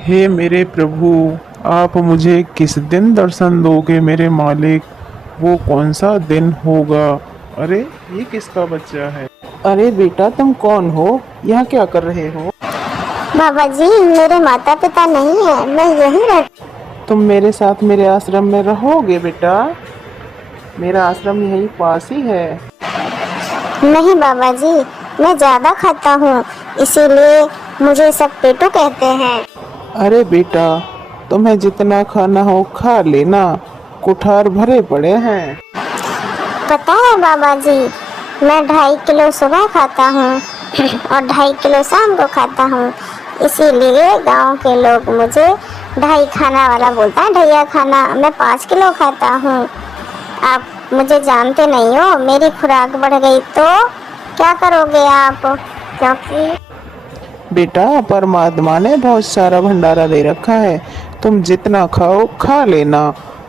हे मेरे प्रभु, आप मुझे किस दिन दर्शन दोगे मेरे मालिक? वो कौन सा दिन होगा? अरे, ये किसका बच्चा है? अरे बेटा, तुम कौन हो? यहाँ क्या कर रहे हो? बाबा जी, मेरे माता पिता नहीं है, मैं यहीं रह। तुम मेरे साथ मेरे आश्रम में रहोगे बेटा? मेरा आश्रम यहीं पास ही है। नहीं बाबा जी, मैं ज्यादा खाता हूँ, इसीलिए मुझे सब पेटू कहते हैं। अरे बेटा, तुम्हें जितना खाना हो खा लेना, कुठार भरे पड़े हैं। पता है बाबा जी, मैं 2.5 किलो सुबह खाता हूँ और 2.5 किलो शाम को खाता हूँ, इसीलिए गांव के लोग मुझे 2.5 खाना वाला बोलता है। ढैया खाना मैं 5 किलो खाता हूँ। आप मुझे जानते नहीं हो, मेरी खुराक बढ़ गई तो क्या करोगे आप? क्योंकि बेटा, परमात्मा ने बहुत सारा भंडारा दे रखा है, तुम जितना खाओ खा लेना।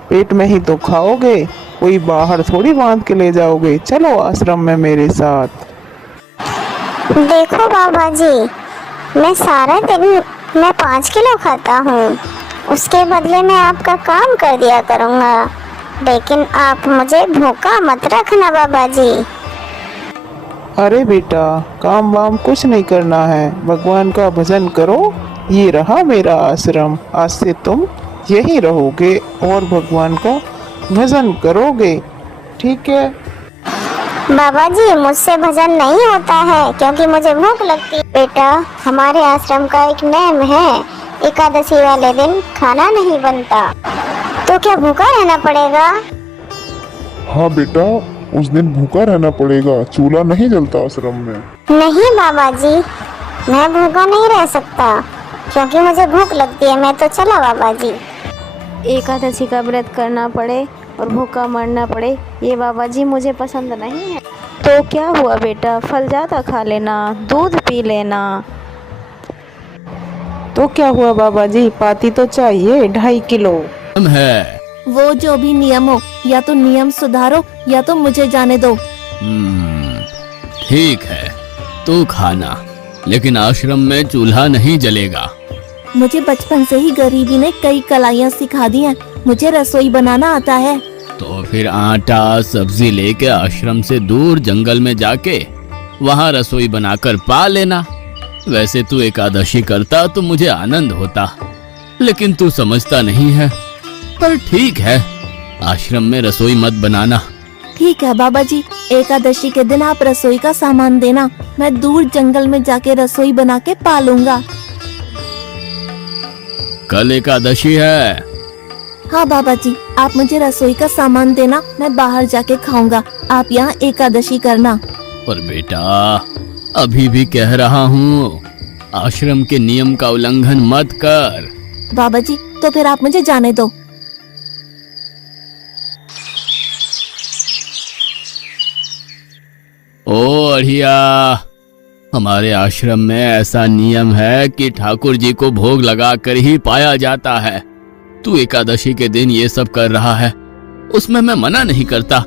पेट में ही तो खाओगे, कोई बाहर थोड़ी बांध के ले जाओगे। चलो आश्रम में मेरे साथ। देखो बाबा जी, मैं सारा दिन मैं 5 किलो खाता हूँ, उसके बदले में आपका काम कर दिया करूँगा, लेकिन आप मुझे भूखा मत रखना बाबा जी। अरे बेटा, काम वाम कुछ नहीं करना है, भगवान का भजन करो। ये रहा मेरा आश्रम, आज से तुम यहीं रहोगे और भगवान का भजन करोगे, ठीक है? बाबा जी, मुझसे भजन नहीं होता है क्योंकि मुझे भूख लगती है। बेटा, हमारे आश्रम का एक नियम है, एकादशी वाले दिन खाना नहीं बनता। तो क्या भूखा रहना पड़ेगा? हाँ बेटा, उस दिन भूखा रहना पड़ेगा, चूल्हा नहीं जलता आश्रम में। नहीं बाबा जी, मैं भूखा नहीं रह सकता क्योंकि मुझे भूख लगती है। मैं तो चला बाबा जी। एकादशी का व्रत करना पड़े और भूखा मरना पड़े, ये बाबा जी मुझे पसंद नहीं है। तो क्या हुआ बेटा, फल ज़्यादा खा लेना, दूध पी लेना। तो क्या हुआ बाबा जी, पाती तो चाहिए 2.5 किलो है। वो जो भी नियम हो, या तो नियम सुधारो या तो मुझे जाने दो। ठीक है, तू खाना, लेकिन आश्रम में चूल्हा नहीं जलेगा। मुझे बचपन से ही गरीबी ने कई कलाइयाँ सिखा दी हैं। मुझे रसोई बनाना आता है। तो फिर आटा सब्जी लेके आश्रम से दूर जंगल में जाके वहाँ रसोई बनाकर पा लेना। वैसे तू एकादशी करता तो मुझे आनंद होता, लेकिन तू समझता नहीं है। पर ठीक है, आश्रम में रसोई मत बनाना। ठीक है बाबा जी, एकादशी के दिन आप रसोई का सामान देना, मैं दूर जंगल में जाके रसोई बना के पा लूंगा। कल एकादशी है। हाँ बाबा जी, आप मुझे रसोई का सामान देना, मैं बाहर जाके खाऊंगा, आप यहाँ एकादशी करना। पर बेटा, अभी भी कह रहा हूँ, आश्रम के नियम का उल्लंघन मत कर। बाबा जी, तो फिर आप मुझे जाने दो। ओ अढ़िया, हमारे आश्रम में ऐसा नियम है कि ठाकुर जी को भोग लगा कर ही पाया जाता है। तू एकादशी के दिन ये सब कर रहा है, उसमें मैं मना नहीं करता,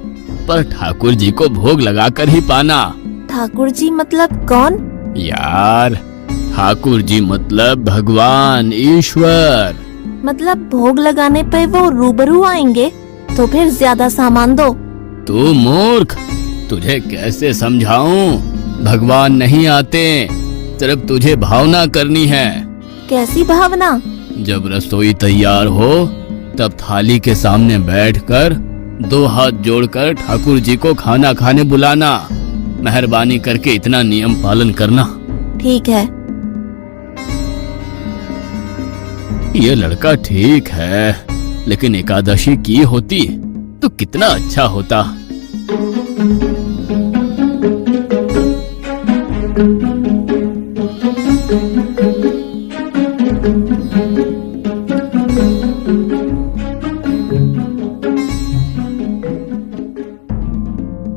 पर ठाकुर जी को भोग लगा कर ही पाना। ठाकुर जी मतलब कौन? यार, ठाकुर जी मतलब भगवान ईश्वर। मतलब भोग लगाने पे वो रूबरू आएंगे? तो फिर ज्यादा सामान दो। तू मूर्ख, तुझे कैसे समझाऊं? भगवान नहीं आते, सिर्फ तुझे भावना करनी है। कैसी भावना? जब रसोई तैयार हो तब थाली के सामने बैठकर 2 हाथ जोड़कर ठाकुर जी को खाना खाने बुलाना। मेहरबानी करके इतना नियम पालन करना। ठीक है। ये लड़का ठीक है, लेकिन एकादशी की होती तो कितना अच्छा होता।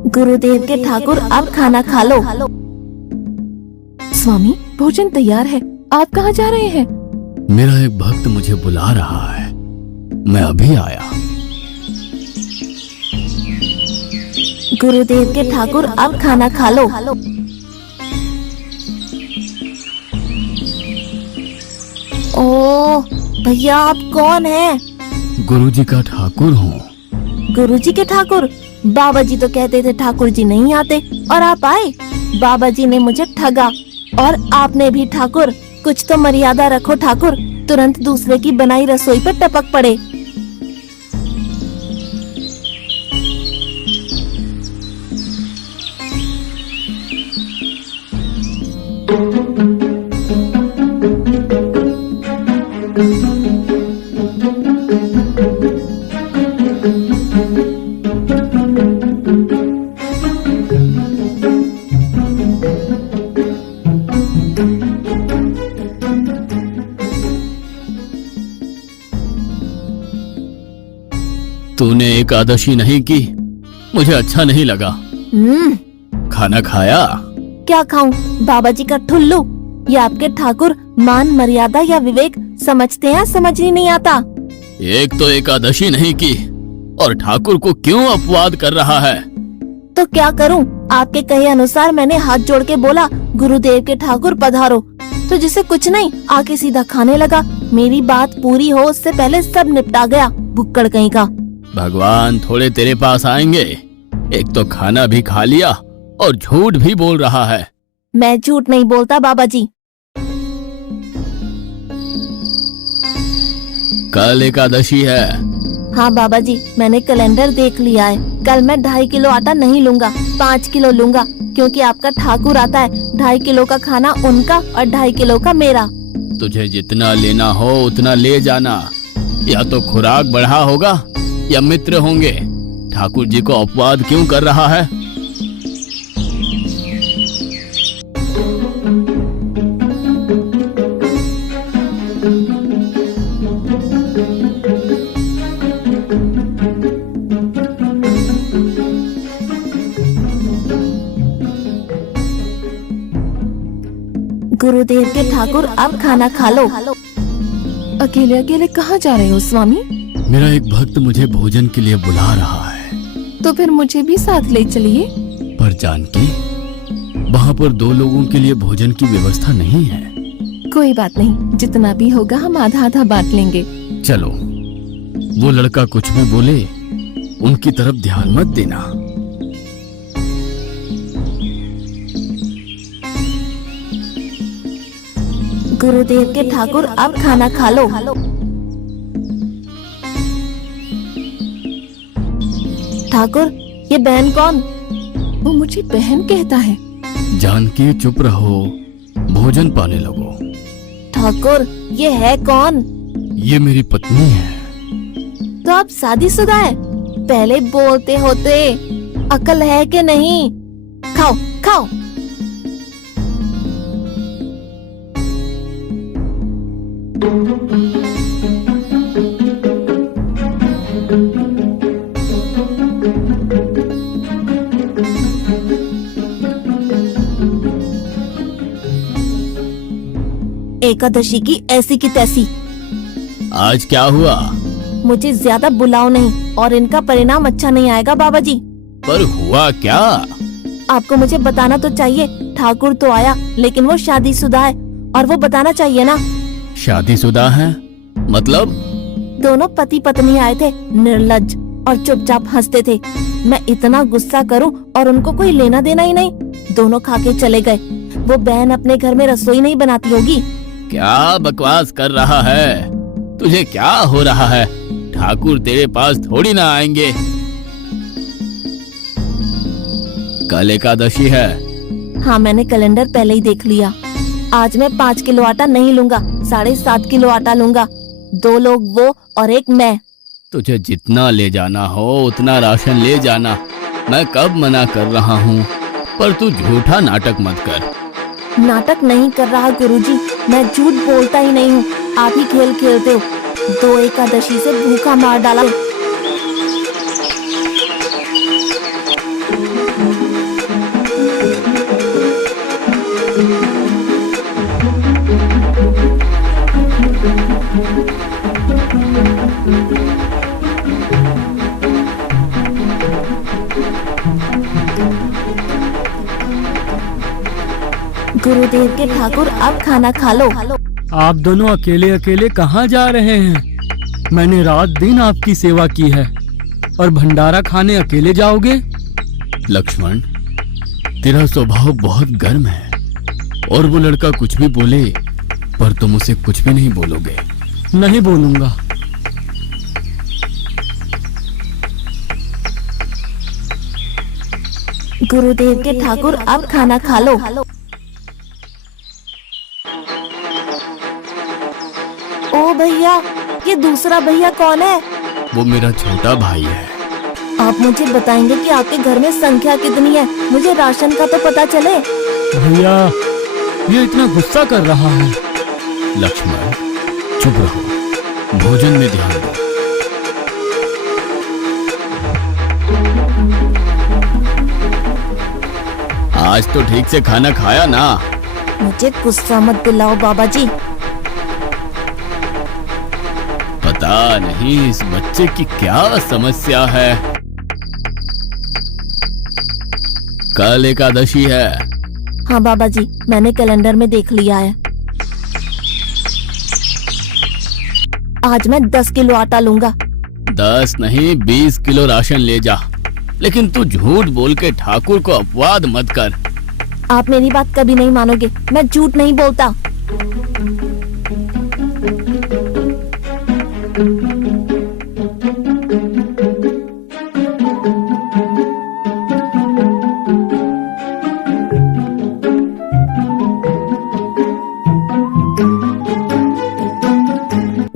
गुरुदेव के ठाकुर, आप खाना खा लो। स्वामी, भोजन तैयार है, आप कहाँ जा रहे हैं? मेरा एक भक्त मुझे बुला रहा है, मैं अभी आया। गुरुदेव के ठाकुर, आप खाना खा लो। ओह भैया, आप कौन हैं? गुरुजी का ठाकुर हूँ। गुरुजी के ठाकुर? बाबा जी तो कहते थे ठाकुर जी नहीं आते, और आप आए। बाबा जी ने मुझे ठगा, और आपने भी ठाकुर। कुछ तो मर्यादा रखो ठाकुर, तुरंत दूसरे की बनाई रसोई पर टपक पड़े। तूने एकादशी नहीं की, मुझे अच्छा नहीं लगा। खाना खाया? क्या खाऊं? बाबा जी का ठुल्लू। ये आपके ठाकुर मान मर्यादा या विवेक समझते हैं, समझ ही नहीं आता। एक तो एकादशी नहीं की और ठाकुर को क्यों अपवाद कर रहा है? तो क्या करूं? आपके कहे अनुसार मैंने हाथ जोड़ के बोला, गुरुदेव के ठाकुर पधारो, तो जिसे कुछ नहीं आके सीधा खाने लगा। मेरी बात पूरी हो उससे पहले सब निपटा गया, भुक्कड़ कहीं का। भगवान थोड़े तेरे पास आएंगे। एक तो खाना भी खा लिया और झूठ भी बोल रहा है। मैं झूठ नहीं बोलता बाबा जी। कल एकादशी है। हाँ बाबा जी, मैंने कैलेंडर देख लिया है। कल मैं 2.5 किलो आटा नहीं लूंगा, 5 किलो लूंगा, क्योंकि आपका ठाकुर आता है। 2.5 किलो का खाना उनका और 2.5 किलो का मेरा। तुझे जितना लेना हो उतना ले जाना। या तो खुराक बढ़ा होगा या मित्र होंगे। ठाकुर जी को अपवाद क्यों कर रहा है? गुरुदेव के ठाकुर, अब खाना खा लो। अकेले अकेले कहाँ जा रहे हो स्वामी? मेरा एक भक्त मुझे भोजन के लिए बुला रहा है। तो फिर मुझे भी साथ ले चलिए। पर जानकी, वहाँ पर 2 लोगों के लिए भोजन की व्यवस्था नहीं है। कोई बात नहीं, जितना भी होगा हम आधा आधा बांट लेंगे। चलो, वो लड़का कुछ भी बोले उनकी तरफ ध्यान मत देना। गुरुदेव के ठाकुर, अब खाना खा लो। ठाकुर, ये बहन कौन? वो मुझे बहन कहता है। जानकी चुप रहो, भोजन पाने लगो। ठाकुर, ये है कौन? ये मेरी पत्नी है। तो आप शादीशुदा है? पहले बोलते होते, अकल है कि नहीं? खाओ खाओ। एकादशी की ऐसी की तैसी। आज क्या हुआ? मुझे ज्यादा बुलाओ नहीं, और इनका परिणाम अच्छा नहीं आएगा बाबा जी। पर हुआ क्या? आपको मुझे बताना तो चाहिए। ठाकुर तो आया, लेकिन वो शादीशुदा है, और वो बताना चाहिए ना। शादीशुदा है? मतलब? दोनों पति पत्नी आए थे, निर्लज्ज, और चुपचाप हंसते थे। मैं इतना गुस्सा करूं और उनको कोई लेना देना ही नहीं। दोनों खा के चले गए। वो बहन अपने घर में रसोई नहीं बनाती होगी। क्या बकवास कर रहा है? तुझे क्या हो रहा है? ठाकुर तेरे पास थोड़ी ना आएंगे। कल एकादशी है। हाँ, मैंने कैलेंडर पहले ही देख लिया। आज मैं 5 किलो आटा नहीं लूंगा, 7.5 किलो आटा लूंगा। 2 लोग वो और एक मैं। तुझे जितना ले जाना हो उतना राशन ले जाना। मैं कब मना कर रहा हूँ, पर तू झूठा नाटक मत कर। नाटक नहीं कर रहा गुरुजी, मैं झूठ बोलता ही नहीं हूँ। आप ही खेल खेलते हो। 2 एकादशी से भूखा मार डाला। गुरुदेव के ठाकुर, अब खाना खा लो। आप दोनों अकेले अकेले कहाँ जा रहे हैं? मैंने रात दिन आपकी सेवा की है और भंडारा खाने अकेले जाओगे? लक्ष्मण, तेरा स्वभाव बहुत गर्म है और वो लड़का कुछ भी बोले पर तुम उसे कुछ भी नहीं बोलोगे। नहीं बोलूंगा। गुरुदेव के ठाकुर अब खाना खा लो। ओ भैया, ये दूसरा भैया कौन है? वो मेरा छोटा भाई है। आप मुझे बताएंगे कि आपके घर में संख्या कितनी है? मुझे राशन का तो पता चले। भैया, ये इतना गुस्सा कर रहा है। लक्ष्मण, चुप रहो, भोजन में ध्यान दो। आज तो ठीक से खाना खाया ना? मुझे गुस्सा मत दिलाओ बाबा जी। पता नहीं इस बच्चे की क्या समस्या है। कल एकादशी है। हाँ बाबा जी, मैंने कैलेंडर में देख लिया है। आज मैं 10 किलो आटा लूंगा। 10 नहीं 20 किलो राशन ले जा, लेकिन तू झूठ बोल के ठाकुर को अपवाद मत कर। आप मेरी बात कभी नहीं मानोगे, मैं झूठ नहीं बोलता।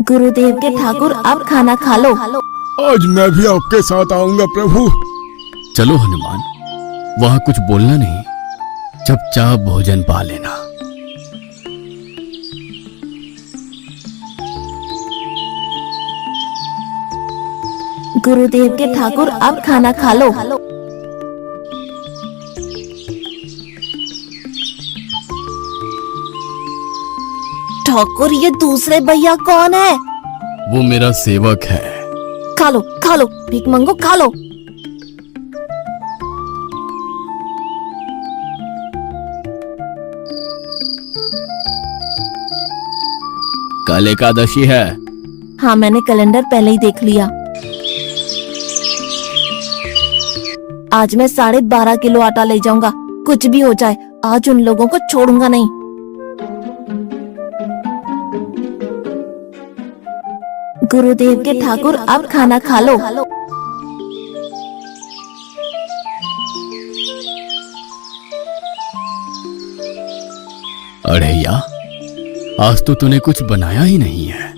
गुरुदेव के ठाकुर अब खाना खा लो। आज मैं भी आपके साथ आऊंगा प्रभु। चलो हनुमान, वहां कुछ बोलना नहीं, चुपचाप भोजन पा लेना। गुरुदेव के ठाकुर अब खाना खा लो। ठाकुर, ये दूसरे भैया कौन है? वो मेरा सेवक है। खा लो खा लो, भीख मंगो खा लो। कल एकादशी है। हाँ, मैंने कैलेंडर पहले ही देख लिया। आज मैं 12.5 किलो आटा ले जाऊंगा। कुछ भी हो जाए, आज उन लोगों को छोड़ूंगा नहीं। गुरुदेव के ठाकुर अब खाना खा लो। अड़ैया, आज तो तूने कुछ बनाया ही नहीं है।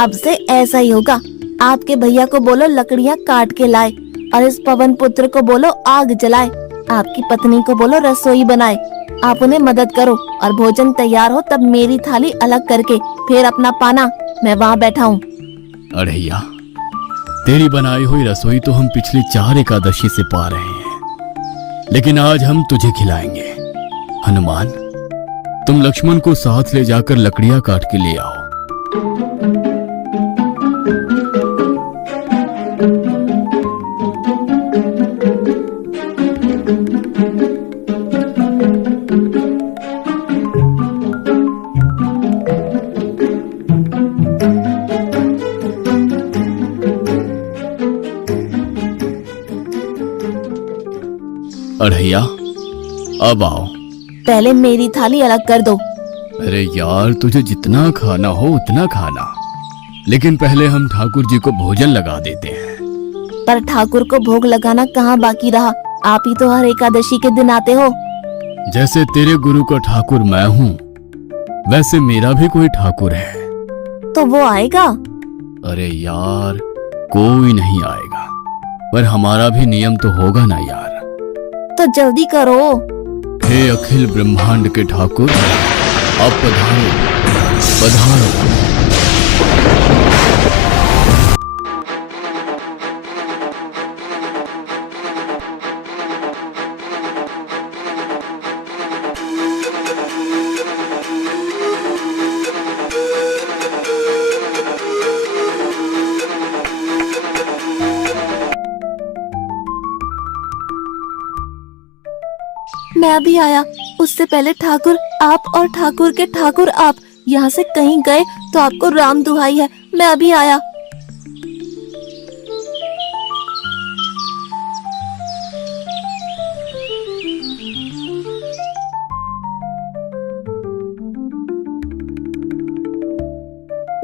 अब से ऐसा ही होगा। आपके भैया को बोलो लकड़ियाँ काट के लाए और इस पवन पुत्र को बोलो आग जलाए। आपकी पत्नी को बोलो रसोई बनाए। आप उन्हें मदद करो और भोजन तैयार हो तब मेरी थाली अलग करके फिर अपना पाना। मैं वहाँ बैठा हूँ। अड़ैया, तेरी बनाई हुई रसोई तो हम पिछली 4 एकादशी से पा रहे हैं, लेकिन आज हम तुझे खिलाएंगे। हनुमान, तुम लक्ष्मण को साथ ले जाकर लकड़ियां काट के ले आओ। अड़ैया, अब आओ। पहले मेरी थाली अलग कर दो। अरे यार, तुझे जितना खाना हो उतना खाना, लेकिन पहले हम ठाकुर जी को भोजन लगा देते हैं। पर ठाकुर को भोग लगाना कहाँ बाकी रहा? आप ही तो हर एकादशी के दिन आते हो। जैसे तेरे गुरु का ठाकुर मैं हूँ, वैसे मेरा भी कोई ठाकुर है। तो वो आएगा? अरे यार, कोई नहीं आएगा, पर हमारा भी नियम तो होगा ना यार। तो जल्दी करो। हे अखिल ब्रह्मांड के ठाकुर, अब पधारो पधारो। मैं अभी आया। उससे पहले ठाकुर आप और ठाकुर के ठाकुर आप यहाँ से कहीं गए तो आपको राम दुहाई है, मैं अभी आया।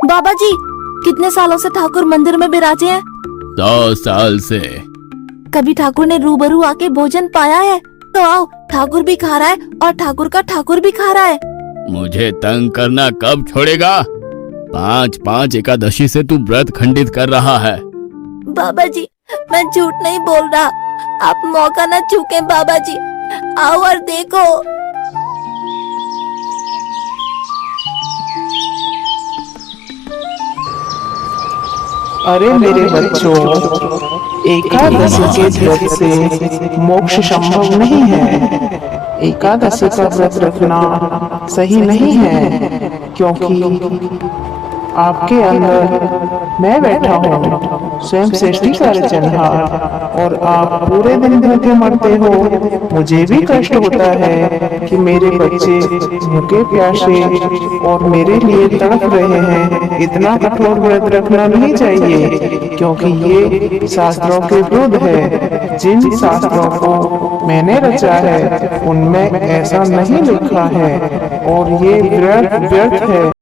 बाबा जी, कितने सालों से ठाकुर मंदिर में विराजे हैं? 100 साल से। कभी ठाकुर ने रूबरू आके भोजन पाया है? तो आओ, ठाकुर भी खा रहा है और ठाकुर का ठाकुर भी खा रहा है। मुझे तंग करना कब छोड़ेगा? 5-5 एकादशी से तू व्रत खंडित कर रहा है। बाबा जी, मैं झूठ नहीं बोल रहा, आप मौका न चूके बाबा जी, आओ और देखो। अरे मेरे बच्चों, एकादशी के व्रत से मोक्ष संभव नहीं है। एकादशी का व्रत रखना सही नहीं है, क्योंकि आपके अंदर मैं बैठा हूँ, स्वयं सृष्टि का रचनहार, और आप पूरे दिन भूखे मरते हो। मुझे भी कष्ट होता है कि मेरे बच्चे भूखे प्यासे और मेरे लिए तड़प रहे हैं। इतना कठोर व्रत रखना नहीं चाहिए, क्योंकि ये शास्त्रों के विरुद्ध है। जिन शास्त्रों को मैंने रचा है उनमें ऐसा नहीं लिखा है, और ये व्यर्थ है।